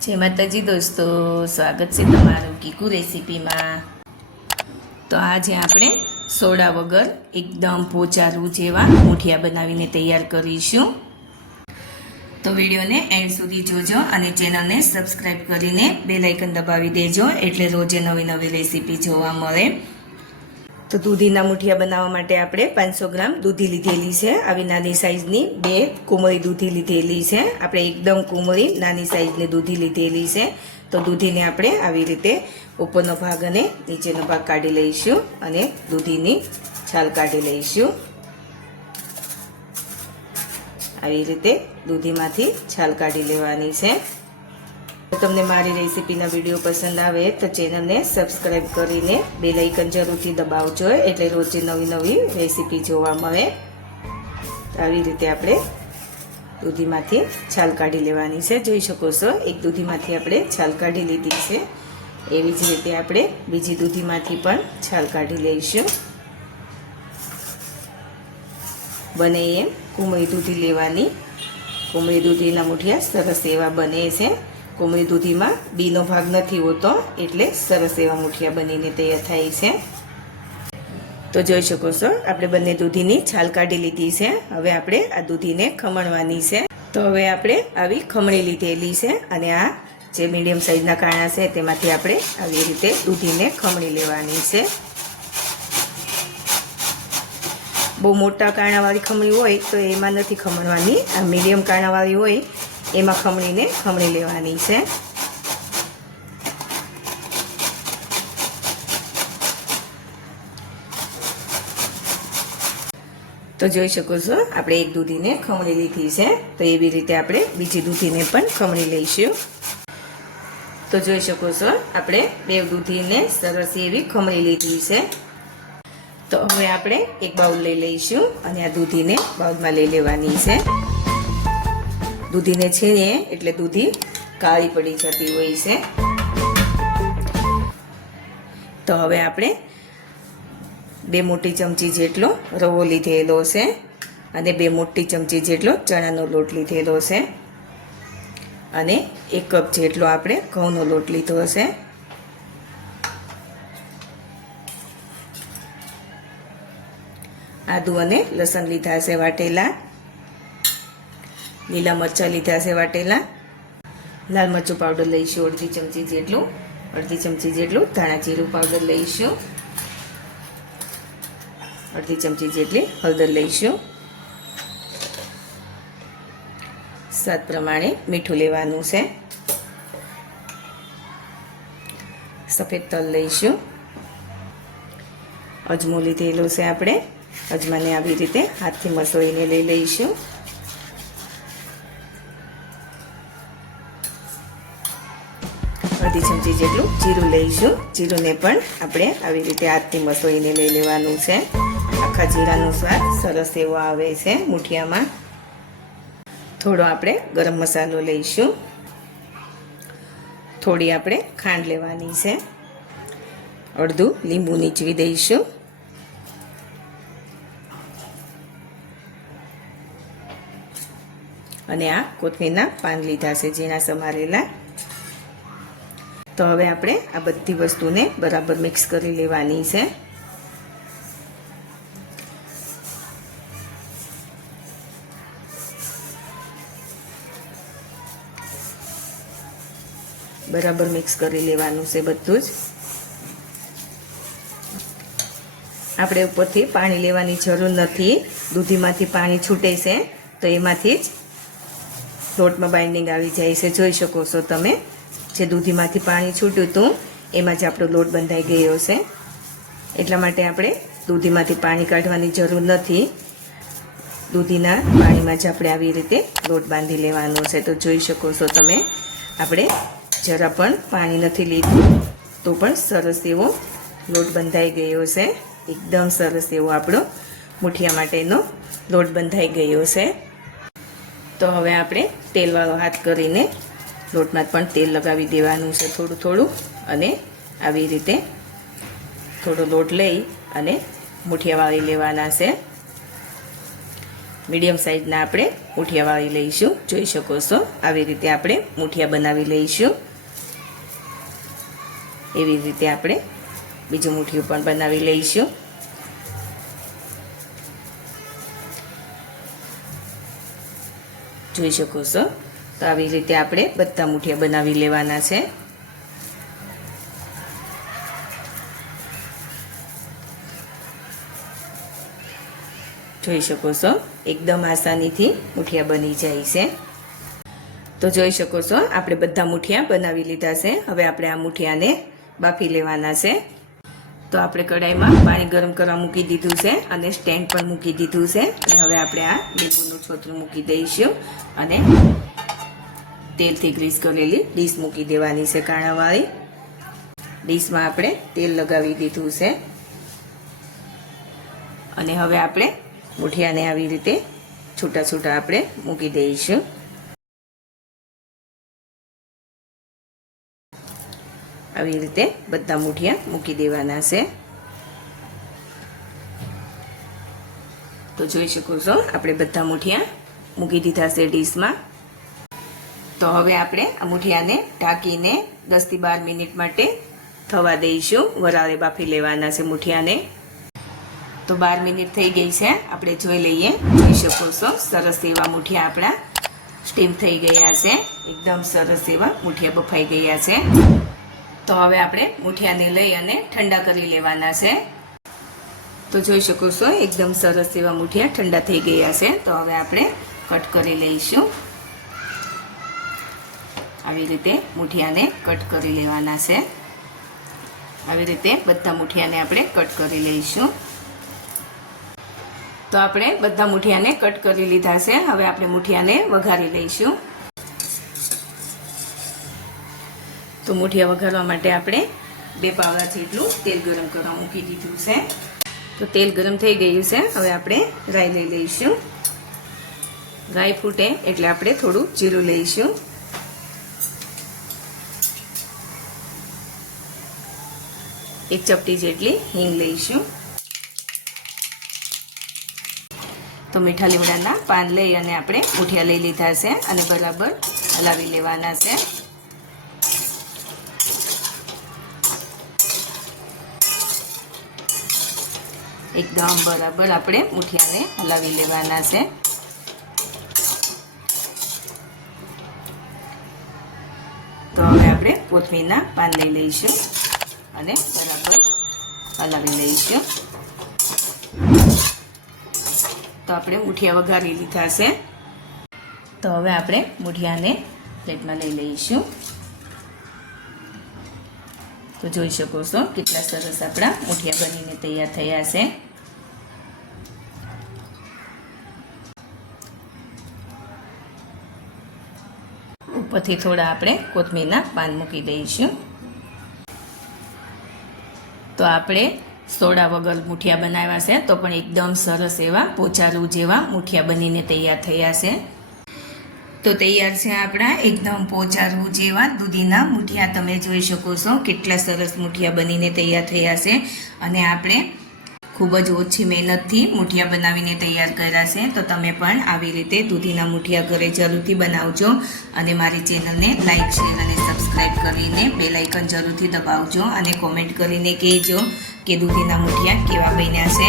જય માતાજી દોસ્તો, સ્વાગત છે તમારું કીકુ રેસીપીમાં. તો આજે આપણે સોડા વગર એકદમ પોચારું જેવા મૂઠિયા બનાવીને તૈયાર કરીશું. તો વિડીયોને એન્ડ સુધી જોજો અને ચેનલને સબસ્ક્રાઈબ કરીને બેલાઇકન દબાવી દેજો એટલે રોજે નવી નવી રેસીપી જોવા મળે. તો દૂધીના મુઠિયા બનાવવા માટે આપણે પાંચસો ગ્રામ દૂધી લીધેલી છે. આવી નાની સાઈઝની બે કુમળી દૂધી લીધેલી છે. આપણે એકદમ કુમળી નાની સાઈઝની દૂધી લીધેલી છે. તો દૂધીને આપણે આવી રીતે ઉપરનો ભાગ અને નીચેનો ભાગ કાઢી લઈશું અને દૂધીની છાલ કાઢી લઈશું. આવી રીતે દૂધીમાંથી છાલ કાઢી લેવાની છે. તમને મારી રેસીપીના વીડિયો પસંદ આવે તો ચેનલને સબસ્ક્રાઈબ કરીને બે લાઇકન જરૂરથી દબાવજો એટલે રોજે નવી નવી રેસીપી જોવા મળે. આવી રીતે આપણે દૂધીમાંથી છાલ કાઢી લેવાની છે. જોઈ શકો છો, એક દૂધીમાંથી આપણે છાલ કાઢી લીધી છે. એવી જ રીતે આપણે બીજી દૂધીમાંથી પણ છાલ કાઢી લઈશું. બને એમ કુમળી દૂધી લેવાની. કુમળી દૂધીના મુઠિયા સરસ એવા બને છે. કુમળી દૂધીમાં બીનો ભાગ નથી હોતો એટલે સરસ એવા મુઠિયા બનીને તૈયાર થાય છે. તો જોઈ શકો છો, આપણે બંને દૂધીની છાલ કાઢી લીધી છે. હવે આપણે આ દૂધીને ખમણવાની છે. તો હવે આપણે આવી ખમણી લીધેલી છે અને આ જે મીડિયમ સાઈઝના કાણા છે તેમાંથી આપણે આવી રીતે દૂધીને ખમણી લેવાની છે. બહુ મોટા કાણાવાળી ખમણી હોય તો એમાં નથી ખમણવાની. આ મીડિયમ કાણાવાળી હોય એમાં ખમણીને ખમણી લેવાની છે. તો જોઈ શકો છો, આપણે એક દૂધીને ખમણી લીધી છે. તો એવી રીતે આપણે બીજી દૂધીને પણ ખમણી લઈશું. તો જોઈ શકો છો, આપણે બે દૂધીને સરસ એવી ખમણી લીધી છે. તો હવે આપણે એક બાઉલ લઈ લઈશું અને આ દૂધીને બાઉલમાં લઈ લેવાની છે. દૂધીને છીણીએ, એટલે દૂધી કાળી પડી જતી હોય છે. તો હવે આપણે બે મોટી ચમચી જેટલો રવો લીધેલો છે અને બે મોટી ચમચી જેટલો ચણાનો લોટ લીધેલો છે. અને એક કપ જેટલો આપણે ઘઉંનો લોટ લીધો છે. આદુ અને લસણ લીધા છે વાટેલા. લીલા મરચાં લીધા છે વાટેલા. લાલ મરચું પાવડર લઈશું અડધી ચમચી જેટલું. અડધી ચમચી જેટલું ધાણા જીરું પાવડર લઈશું. અડધી ચમચી જેટલી હળદર લઈશું. સ્વાદ પ્રમાણે મીઠું લેવાનું છે. સફેદ તલ લઈશું. અજમો લીધેલો છે આપણે. અજમાને આવી રીતે હાથથી મસળીને લઈ લઈશું. અડધી ચમચી જેટલું જીરું લઈશું. જીરુંને પણ આપણે આવી રીતે હાથથી મસોઈને લઈ લેવાનું છે. આખા જીરાનો સ્વાદ સરસ એવો આવે છે મુઠિયામાં. થોડો આપણે ગરમ મસાલો લઈશું. થોડી આપણે ખાંડ લેવાની છે. અડધું લીંબુ નીચવી દઈશું. અને આ કોથમીરના પાન લીધા છે, ઝીણા સમારેલા. તો હવે આપણે આ બધી વસ્તુને બરાબર મિક્સ કરી લેવાની છે. બરાબર મિક્સ કરી લેવાનું છે બધું જ. આપણે ઉપરથી પાણી લેવાની જરૂર નથી. દૂધીમાંથી પાણી છૂટે છે, તો એમાંથી જ લોટમાં બાઇન્ડિંગ આવી જાય છે. જોઈ શકો છો તમે. જે દૂધીમાંથી પાણી છૂટ્યું હતું, એમાં જ આપણો લોટ બંધાઈ ગયો છે. એટલા માટે આપણે દૂધીમાંથી પાણી કાઢવાની જરૂર નથી. દૂધીના પાણીમાં જ આપણે આવી રીતે લોટ બાંધી લેવાનો છે. તો જોઈ શકો છો તમે, આપણે જરા પણ પાણી નથી લીધું, તો પણ સરસ એવો લોટ બંધાઈ ગયો છે. એકદમ સરસ એવો આપણો મુઠિયા માટેનો લોટ બંધાઈ ગયો છે. તો હવે આપણે તેલવાળો હાથ કરીને લોટમાં પણ તેલ લગાવી દેવાનું છે થોડું થોડું અને આવી રીતે થોડો લોટ લઈ અને મુઠિયા વાળી લેવાના છે. મીડિયમ સાઇઝના આપણે મુઠિયા વાળી લઈશું. જોઈ શકો છો, આવી રીતે આપણે મૂઠિયા બનાવી લઈશું. એવી રીતે આપણે બીજું મૂઠિયું પણ બનાવી લઈશું. જોઈ શકો છો તો આવી રીતે આપણે બધા મૂઠિયા બનાવી લેવાના છે. જોઈ શકો છો, એકદમ આસાનીથી મૂઠિયા બની જાય છે. તો જોઈ શકો છો, આપણે બધા મૂઠિયા બનાવી લીધા છે. હવે આપણે આ મૂઠિયાને બાફી લેવાના છે. તો આપણે કઢાઈમાં પાણી ગરમ કરવા મૂકી દીધું છે અને સ્ટેન્ડ પણ મૂકી દીધું છે. અને હવે આપણે આ લીંબુનું છોતરું મૂકી દઈશું અને તેલથી ગ્રીસ કરેલી. ડીશ મૂકી દેવાની છે કાણાવાળી. ડીશમાં આપણે તેલ લગાવી દીધું છે. અને હવે આપણે મૂઠિયાને આવી રીતે છૂટા છૂટા આપણે મૂકી દઈશું. આવી રીતે બધા મૂઠિયા મૂકી દેવાના છે. તો જોઈ શકો છો, આપણે બધા મૂઠિયા મૂકી દીધા છે ડીશમાં. તો હવે આપણે આ મૂઠિયાને ઢાંકીને દસથી બાર મિનિટ માટે થવા દઈશું. વરાળે બાફી લેવાના છે મૂઠિયાને. તો બાર મિનિટ થઈ ગઈ છે. આપણે જોઈ લઈએ. જોઈ શકો છો સરસ એવા મૂઠિયા આપણા સ્ટીમ થઈ ગયા છે. એકદમ સરસ એવા મૂઠિયા બફાઈ ગયા છે. તો હવે આપણે મૂઠિયાને લઈ અને ઠંડા કરી લેવાના છે. તો જોઈ શકો છો એકદમ સરસ એવા મૂઠિયા ઠંડા થઈ ગયા છે. તો હવે આપણે કટ કરી લઈશું. આવી રીતે મૂઠિયાને કટ કરી લેવાના છે. આવી રીતે બધા મૂઠિયાને આપણે કટ કરી લઈશું. તો આપણે બધા મૂઠિયાને કટ કરી લીધા છે. હવે આપણે મૂઠિયાને વઘારી લઈશું. તો મૂઠિયા વઘારવા માટે આપણે બે પાવડા જેટલું તેલ ગરમ કરવા મૂકી દીધું છે. તો તેલ ગરમ થઈ ગયું છે. હવે આપણે રાઈ લઈ લઈશું. રાઈ ફૂટે એટલે આપણે થોડું જીરું લઈશું. એક ચપટી જેટલી હિંગ લઈશું. તો મીઠા લીમડાના પાન લઈ અને આપણે મૂઠિયા લઈ લીધા છે અને બરાબર હલાવી લેવાના છે. એકદમ બરાબર આપણે મૂઠિયાને હલાવી લેવાના છે. તો હવે આપણે કોથમીરના પાન લઈ લઈશું. અને બરાબર હલાવી લઈશું. તો આપણે મૂઠિયા વઘારી લીધા છે. તો હવે આપણે મૂઠિયાને પ્લેટમાં લઈ લઈશું. તો જોઈ શકો છો કેટલા સરસ આપણા મૂઠિયા બનીને તૈયાર થયા છે. ઉપરથી થોડા આપણે કોથમીરના પાન મૂકી દઈશું. તો આપણે સોડા વગર મૂઠિયા બનાવ્યા છે. તો પણ એકદમ સરસ એવા પોચારું જેવા મૂઠિયા બનીને તૈયાર થયા છે. તો તૈયાર છે આપણા એકદમ પોચારું જેવા દૂધીના મૂઠિયા. તમે જોઈ શકો છો કેટલા સરસ મૂઠિયા બનીને તૈયાર થયા છે. અને આપણે ખૂબ જ ઓછી મહેનતથી મૂઠિયા બનાવીને તૈયાર કર્યા છે. તો તમે પણ આવી રીતે દૂધીના મૂઠિયા ઘરે જરૂરથી બનાવજો. અને મારી ચેનલને લાઇક શેર અને સબસ્ક્રાઈબ કરીને બેલ આઇકન જરૂરથી દબાવજો અને કોમેન્ટ કરીને કહેજો કે દૂધીના મૂઠિયા કેવા બન્યા છે.